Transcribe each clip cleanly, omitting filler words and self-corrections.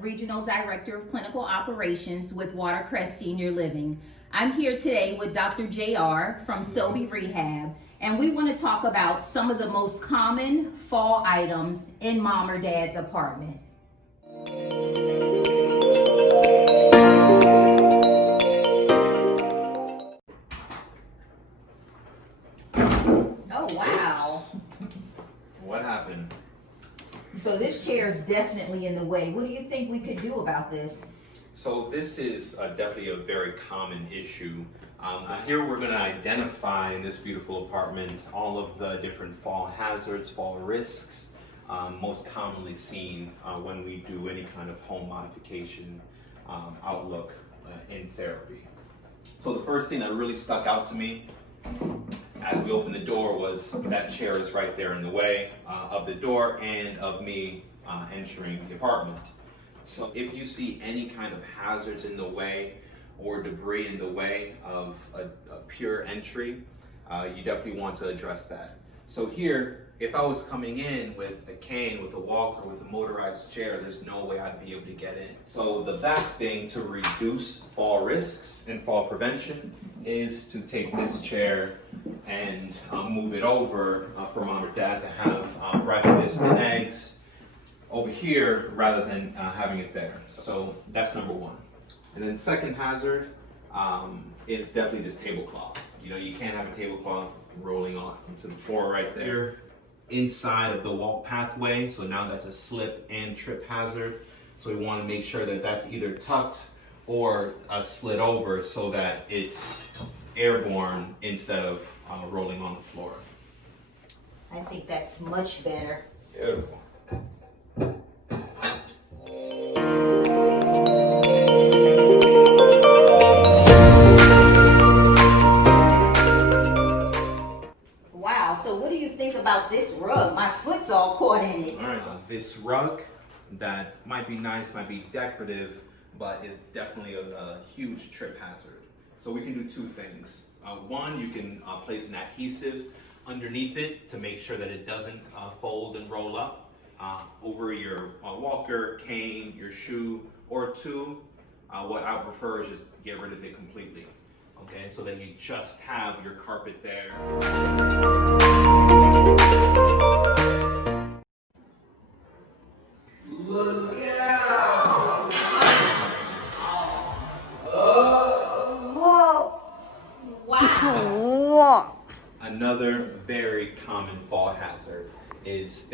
Regional Director of Clinical Operations with Watercrest Senior Living. I'm here today with Dr. JR from Selby Rehab, and we want to talk about some of the most common fall items in mom or dad's apartment. Oh, wow. What happened? So this chair is definitely in the way. What do you think we could do about this? So this is definitely a very common issue. Here we're going to identify in this beautiful apartment all of the different fall hazards, fall risks, most commonly seen when we do any kind of home modification outlook in therapy. So the first thing that really stuck out to me as we opened the door was that chair is right there in the way of the door and of me entering the apartment. So if you see any kind of hazards in the way or debris in the way of a pure entry, you definitely want to address that. So here, if I was coming in with a cane, with a walker, with a motorized chair, there's no way I'd be able to get in. So the best thing to reduce fall risks and fall prevention is to take this chair and move it over for mom or dad to have breakfast and eggs over here rather than having it there. So that's number one. And then second hazard is definitely this tablecloth. You know, you can't have a tablecloth rolling on into the floor right there. Inside of the walk pathway, so now that's a slip and trip hazard. So we want to make sure that that's either tucked or slid over so that it's airborne instead of rolling on the floor. I think that's much better. Beautiful. Wow, so what do you think about this rug? My foot's all caught in it. All right, this rug that might be nice, might be decorative, but is definitely a huge trip hazard. So we can do two things. One, you can place an adhesive underneath it to make sure that it doesn't fold and roll up over your walker, cane, your shoe, or two, what I prefer is just get rid of it completely. Okay, so that you just have your carpet there. Look out! Whoa! Wow! Another very common fall hazard is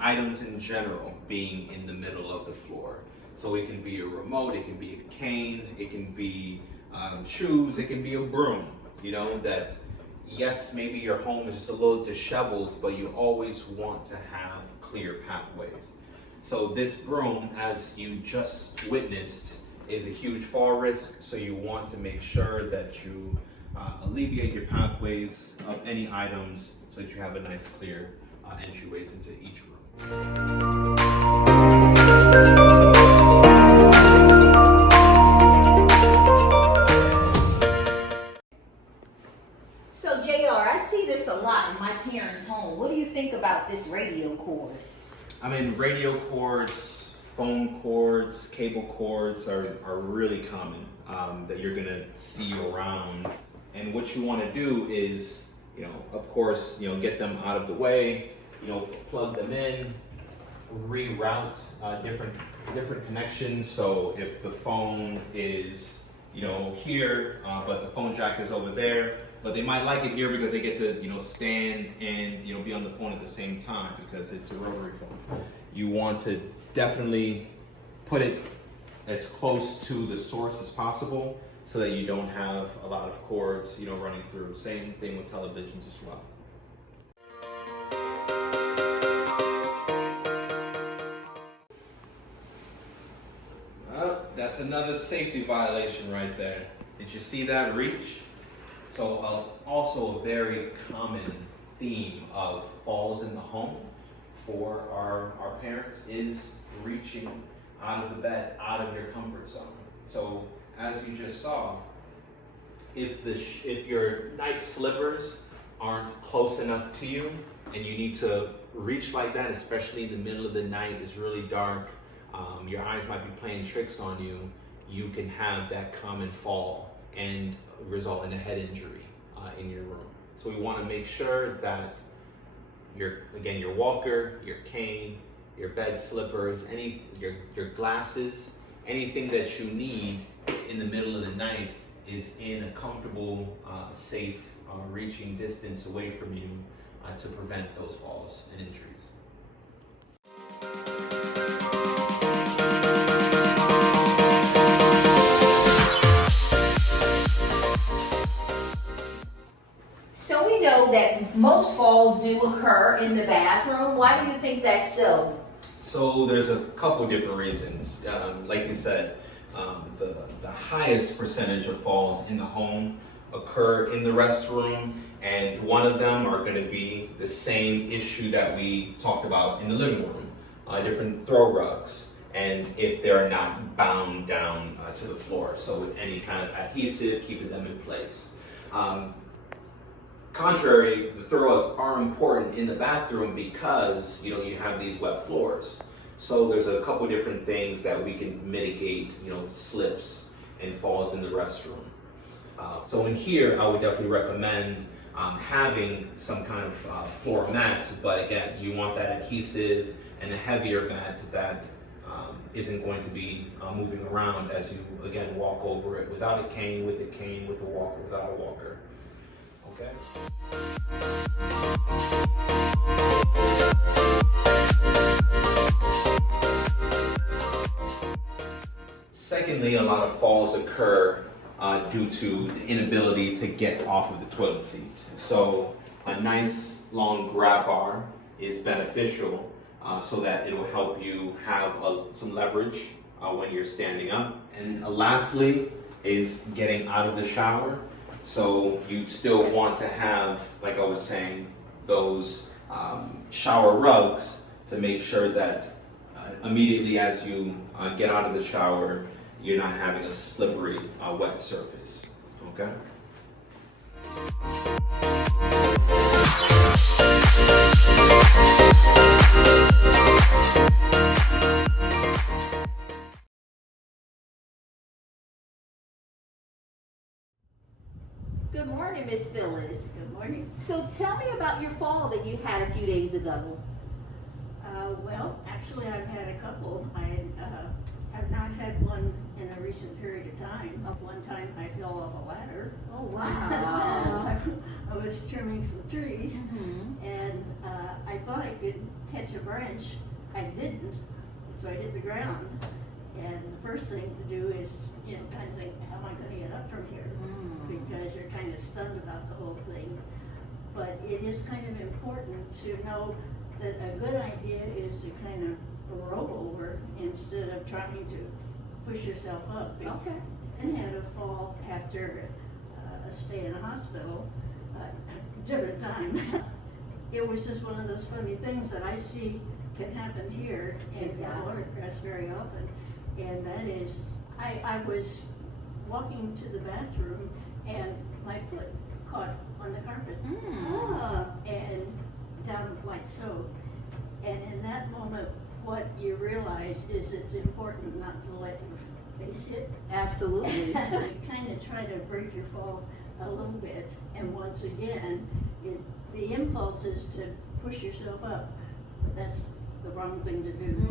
items in general being in the middle of the floor. So it can be a remote, it can be a cane, it can be shoes, it can be a broom. You know, that yes, maybe your home is just a little disheveled, but you always want to have clear pathways. So this broom, as you just witnessed, is a huge fall risk, so you want to make sure that you alleviate your pathways of any items so that you have a nice clear entryways into each room. So JR, I see this a lot in my parents' home. What do you think about this radio cord? I mean, radio cords, phone cords, cable cords are really common that you're gonna see around. And what you wanna do is, you know, of course, you know, get them out of the way, you know, plug them in, reroute different connections. So if the phone is, you know, here, but the phone jack is over there, but they might like it here because they get to, you know, stand and, you know, be on the phone at the same time because it's a rotary phone. You want to definitely put it as close to the source as possible so that you don't have a lot of cords, you know, running through. Same thing with televisions as well. That's another safety violation right there. Did you see that reach? So also a very common theme of falls in the home for our parents is reaching out of the bed, out of your comfort zone. So as you just saw, if your night slippers aren't close enough to you and you need to reach like that, especially in the middle of the night, it's really dark, your eyes might be playing tricks on you, you can have that common fall and result in a head injury in your room. So we want to make sure that your walker, your cane, your bed slippers, your glasses, anything that you need in the middle of the night is in a comfortable, safe, reaching distance away from you to prevent those falls and injuries. So we know that most falls do occur in the bathroom. Why do you think that's so? So there's a couple different reasons. Like you said, the highest percentage of falls in the home occur in the restroom, and one of them are going to be the same issue that we talked about in the living room, different throw rugs, and if they're not bound down to the floor, so with any kind of adhesive keeping them in place. Contrary, the throw rugs are important in the bathroom because you have these wet floors. So there's a couple different things that we can mitigate, slips and falls in the restroom. So in here, I would definitely recommend having some kind of floor mats, but again, you want that adhesive and a heavier mat that isn't going to be moving around as you, again, walk over it without a cane, with a cane, with a walker, without a walker. Okay? Secondly, a lot of falls occur due to the inability to get off of the toilet seat. So a nice long grab bar is beneficial so that it will help you have some leverage when you're standing up. And lastly is getting out of the shower. So you still want to have, like I was saying, those shower rugs to make sure that immediately as you get out of the shower, you're not having a slippery, wet surface, okay? Good morning, Miss Phyllis. Good morning. So tell me about your fall that you had a few days ago. Well, actually, I've had a couple. I've not had one in a recent period of time. One time I fell off a ladder. Oh, wow. I was trimming some trees, Mm-hmm. and I thought I could catch a branch. I didn't, so I hit the ground. And the first thing to do is, kind of think, how am I going to get up from here? Because you're kind of stunned about the whole thing. But it is kind of important to know that a good idea is to kind of roll over instead of trying to push yourself up. Okay. And had a fall after a stay in a hospital, different time. It was just one of those funny things that I see can happen here in Watercrest very often. And that is, I was walking to the bathroom and my foot caught on the carpet. And down like so. And in that moment, what you realize is it's important not to let your face hit. Absolutely. You kind of try to break your fall a little bit, and once again, the impulse is to push yourself up, but that's the wrong thing to do.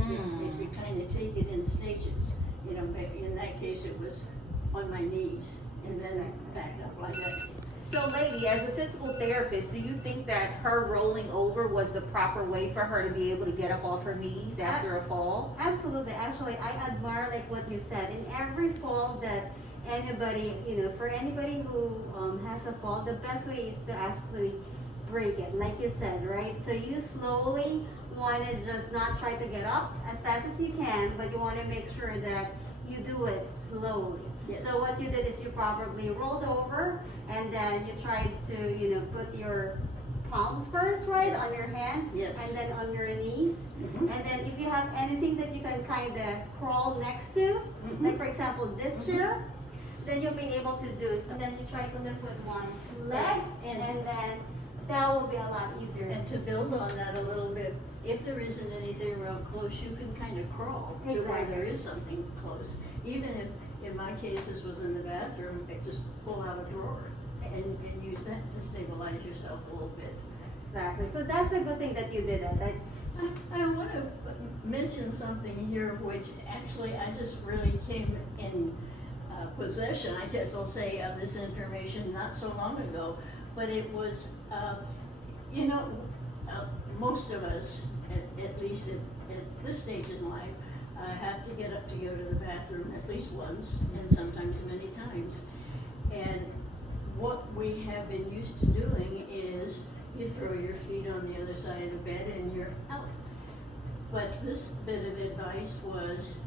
If you kind of take it in stages, maybe in that case it was on my knees, and then I back up like that. So lady, as a physical therapist, do you think that her rolling over was the proper way for her to be able to get up off her knees after a fall? Absolutely. Actually, I admire like what you said. In every fall that anybody, for anybody who has a fall, the best way is to actually break it, like you said, right? So you slowly want to just not try to get up as fast as you can, but you want to make sure that you do it slowly. Yes. So what you did is you probably rolled over, and then you tried to, put your palms first, right, Yes. on your hands, Yes. and then on your knees. Mhm. And then if you have anything that you can kind of crawl next to, like for example this chair, then you'll be able to do so. And then you try to lift with one leg, and then that will be a lot easier. And to build on that a little bit, if there isn't anything real close, you can kind of crawl to where Exactly. there is something close. Even if, in my case, this was in the bathroom, I just pull out a drawer and use that to stabilize yourself a little bit. Exactly. So that's a good thing that you did that. I want to mention something here, which actually I just really came in possession, I guess I'll say, of this information not so long ago. But it was, most of us, at least at this stage in life, have to get up to go to the bathroom at least once, and sometimes many times. And what we have been used to doing is you throw your feet on the other side of the bed and you're out. But this bit of advice was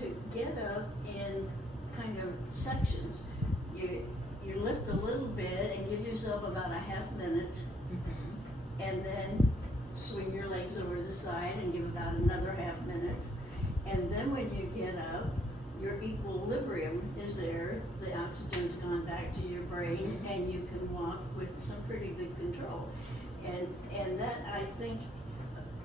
to get up in kind of sections. You lift a little bit and give yourself about a half minute, and then swing your legs over the side and give about another half minute. And then when you get up, your equilibrium is there, the oxygen's gone back to your brain, and you can walk with some pretty good control. And that, I think,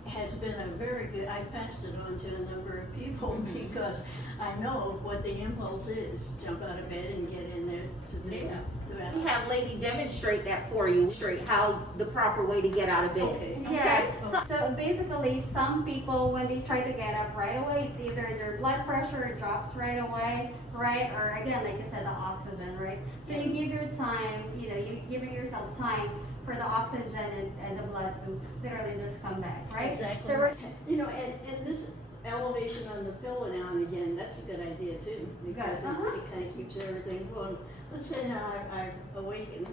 has been a very good, I've passed it on to a number of people because I know what the impulse is. Jump out of bed and get in there to the Yeah. We bathroom. have Lady demonstrate that for you, straight how the proper way to get out of bed. Okay. Yeah. So basically, some people, when they try to get up right away, it's either their blood pressure drops right away, right? Or again, like I said, the oxygen, right? So you give your time, you're giving yourself time for the oxygen and the blood to literally just come back, right? Exactly. So we're, And this elevation on the pillow now and again, that's a good idea too, because it kind of keeps everything going. Let's say now I've awakened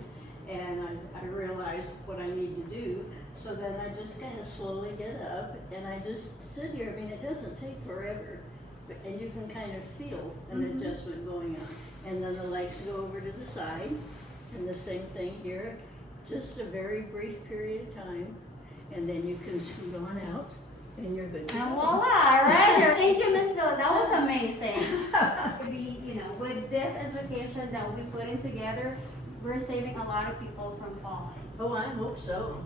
and I realize what I need to do, so then I just kind of slowly get up and I just sit here. I mean, it doesn't take forever, and you can kind of feel an adjustment going on. And then the legs go over to the side, and the same thing here, just a very brief period of time, and then you can scoot on out, and you're good to and go. voila, right? Thank you, Ms. Phil. That was amazing. With this education that we're putting together, we're saving a lot of people from falling. Oh, I hope so.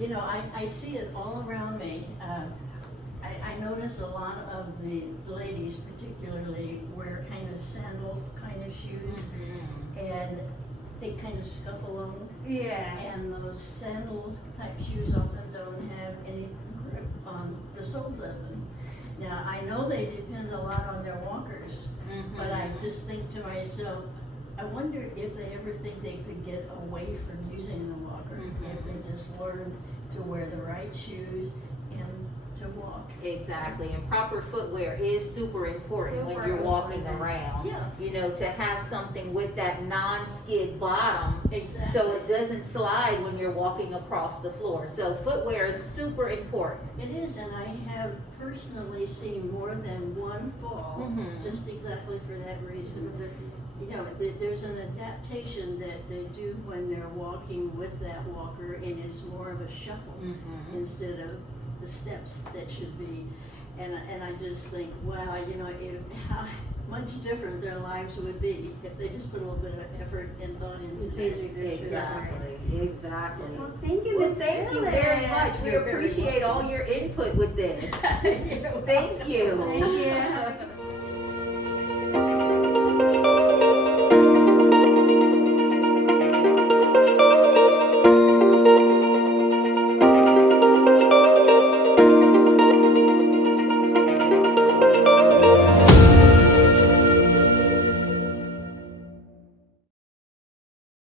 I see it all around me. I notice a lot of the ladies particularly wear kind of sandal kind of shoes, and they kind of scuff along. Yeah. And those sandal type shoes often don't have any grip on the soles of them. Now, I know they depend a lot on their walkers, but I just think to myself, I wonder if they ever think they could get away from using the walker, if they just learned to wear the right shoes and to walk. Exactly, and proper footwear is super important when Super you're walking important. around. Yeah. To have something with that non-skid bottom, Exactly. so it doesn't slide when you're walking across the floor. So footwear is super important. It is, and I have personally seen more than one fall, just exactly for that reason. There's an adaptation that they do when they're walking with that walker, and it's more of a shuffle instead of the steps that should be. And I just think, wow, how much different their lives would be if they just put a little bit of effort and thought into it. Exactly. Well, thank you, Well, Ms. thank you Phil. very much. We You're very appreciate all your input with this. Thank you. Thank you.